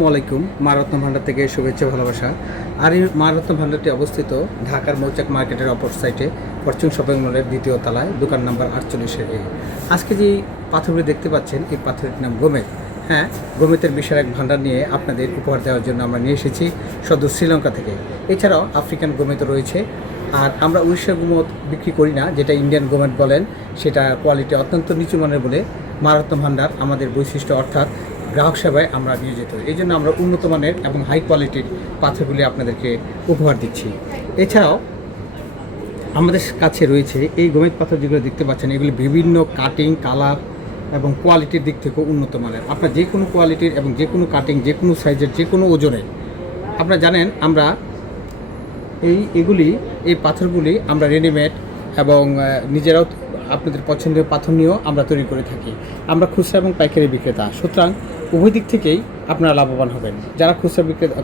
আসসালামু আলাইকুম। মা রত্ন ভান্ডার থেকে শুভেচ্ছা ভালোবাসা। আর এই মা রত্ন ভান্ডারটি অবস্থিত ঢাকার মৌচাক মার্কেটের অপর সাইডে ফরচুন শপিং মলের দ্বিতীয় তলায়, দোকান নাম্বার 48-এ। আজকে যে পাথরগুলি দেখতে পাচ্ছেন, এই পাথরটির নাম গোমেদ। হ্যাঁ, গোমেতের বিশাল এক ভান্ডার নিয়ে আপনাদের উপহার দেওয়ার জন্য আমরা নিয়ে এসেছি সদ্য শ্রীলঙ্কা থেকে। এছাড়াও আফ্রিকান গোমেতও রয়েছে। আর আমরা উড়িষ্যার গোমেত বিক্রি করি না, যেটা ইন্ডিয়ান গোমেত বলেন, সেটা কোয়ালিটি অত্যন্ত নিচু মানের বলে মা রত্ন ভান্ডার আমাদের বৈশিষ্ট্য, অর্থাৎ গ্রাহক সেবায় আমরা নিয়োজিত। এই জন্য আমরা উন্নত মানের এবং হাই কোয়ালিটির পাথরগুলি আপনাদেরকে উপহার দিচ্ছি। এছাড়াও আমাদের কাছে রয়েছে এই গোমেদ পাথর, যেগুলো দেখতে পাচ্ছেন, এগুলি বিভিন্ন কাটিং, কালার এবং কোয়ালিটির দিক থেকেও উন্নত মানের। আপনার যে কোনো কোয়ালিটির এবং যে কোনো কাটিং, যে কোনো সাইজের, যে কোনো ওজনের, আপনারা জানেন আমরা এই পাথরগুলি আমরা রেডিমেড এবং নিজেরাও আপনাদের পছন্দের পাথর নিয়েও আমরা তৈরি করে থাকি। আমরা খুচরা এবং পাইকারি বিক্রেতা, সুতরাং উভয় দিক থেকেই আপনারা লাভবান হবেন। যারা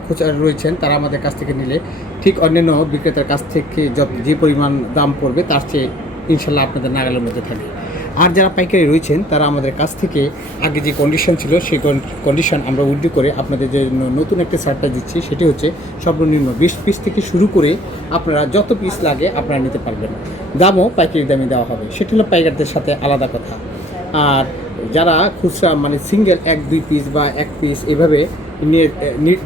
খুচরা রয়েছেন, তারা আমাদের কাছ থেকে নিলে ঠিক অন্যান্য বিক্রেতার কাছ থেকে যে পরিমাণ দাম পড়বে, তার চেয়ে ইনশাল্লাহ আপনাদের নাগালের মধ্যে থাকে। আর যারা পাইকারি রয়েছেন, তারা আমাদের কাছ থেকে আগে যে কন্ডিশন ছিল, সেই কন্ডিশন আমরা উইথড্র করে আপনাদের যে নতুন একটা সারপ্রাইজ দিচ্ছি, সেটি হচ্ছে সর্বনিম্ন 20 পিস থেকে শুরু করে আপনারা যত পিস লাগে আপনারা নিতে পারবেন। দামও পাইকারি দামে দেওয়া হবে, সেটা হলো পাইকারদের সাথে আলাদা কথা। আর যারা খুচরা মানে সিঙ্গেল 1-2 পিস বা 1 পিস এভাবে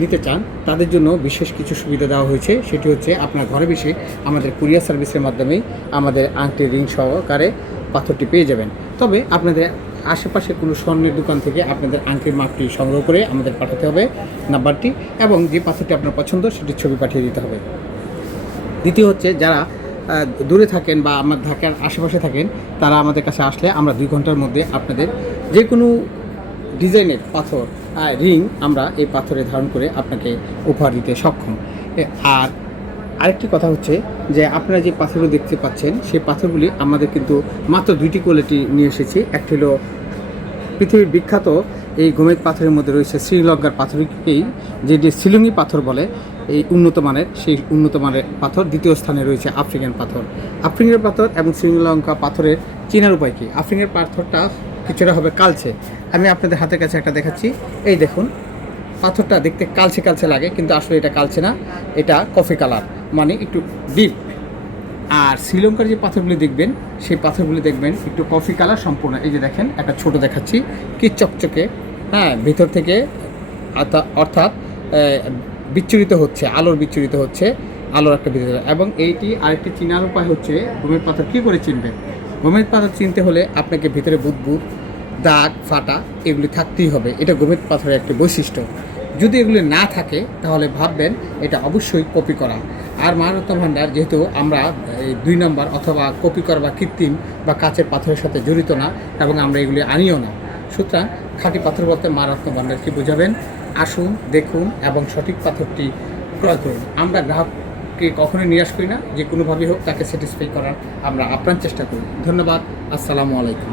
নিতে চান, তাদের জন্য বিশেষ কিছু সুবিধা দেওয়া হয়েছে। সেটি হচ্ছে আপনার ঘরে বসে আমাদের কুরিয়ার সার্ভিসের মাধ্যমেই আমাদের আংটি, রিং সহকারে পাথরটি পেয়ে যাবেন। তবে আপনাদের আশেপাশে কোনো স্বর্ণের দোকান থেকে আপনাদের আংটির মাপটি সংগ্রহ করে আমাদের পাঠাতে হবে নাম্বারটি, এবং যে পাথরটি আপনার পছন্দ সেটির ছবি পাঠিয়ে দিতে হবে। দ্বিতীয় হচ্ছে, যারা দূরে থাকেন বা আমার ঢাকার আশেপাশে থাকেন, তারা আমাদের কাছে আসলে আমরা 2 ঘন্টার মধ্যে আপনাদের যে কোনো ডিজাইনের পাথর, রিং আমরা এই পাথরে ধারণ করে আপনাকে উপহার দিতে সক্ষম। আর আরেকটি কথা হচ্ছে যে আপনারা যে পাথরগুলো দেখতে পাচ্ছেন, সেই পাথরগুলি আমাদের কিন্তু মাত্র 2টি কোয়ালিটি নিয়ে এসেছি। একটি হলো পৃথিবীর বিখ্যাত এই গোমেদ পাথরের মধ্যে রয়েছে শ্রীলঙ্কার পাথরকেই যেটি শিলংই পাথর বলে, এই উন্নত মানের, সেই উন্নত মানের পাথর। দ্বিতীয় স্থানে রয়েছে আফ্রিকান পাথর। আফ্রিকান পাথর এবং শ্রীলঙ্কা পাথরের চেনার উপায় কী? আফ্রিকান পাথরটা কিছুটা হবে কালচে। আমি আপনাদের হাতের কাছে একটা দেখাচ্ছি। এই দেখুন, পাথরটা দেখতে কালচে কালচে লাগে, কিন্তু আসলে এটা কালচে না, এটা কফি কালার, মানে একটু ডিপ। আর শ্রীলঙ্কার যে পাথরগুলি দেখবেন, সেই পাথরগুলি দেখবেন একটু কফি কালার সম্পূর্ণ। এই যে দেখেন, একটা ছোট দেখাচ্ছি, কি চকচকে, হ্যাঁ, ভিতর থেকে অর্থাৎ বিচ্ছুরিত হচ্ছে, আলোর বিচ্ছুরিত হচ্ছে, আলোর একটা ভিতরে। এবং এইটি আরেকটি চিনার উপায় হচ্ছে, গোমেদ পাথর কী করে চিনবেন? গোমেদ পাথর চিনতে হলে আপনাকে ভিতরে বুদবুদ, দাগ, ফাটা এগুলি থাকতেই হবে। এটা গোমেদ পাথরের একটি বৈশিষ্ট্য। যদি এগুলি না থাকে, তাহলে ভাববেন এটা অবশ্যই কপি করা। আর মা রত্ন ভান্ডার যেহেতু আমরা 2 নম্বর অথবা কপি করা বা কৃত্রিম বা কাচের পাথরের সাথে জড়িত না, এবং আমরা এগুলি আনিও না, সুতরাং খাঁটি পাথর বলতে মা রত্ন ভান্ডার কি বোঝাবেন? আসুন, দেখুন এবং সঠিক পাথরটি ক্রয় করুন। আমরা গ্রাহককে কখনোই নিরাশ করি না, যে কোনোভাবেই হোক তাকে স্যাটিসফাই করার আমরা আপ্রাণ চেষ্টা করি। ধন্যবাদ। আসসালামু আলাইকুম।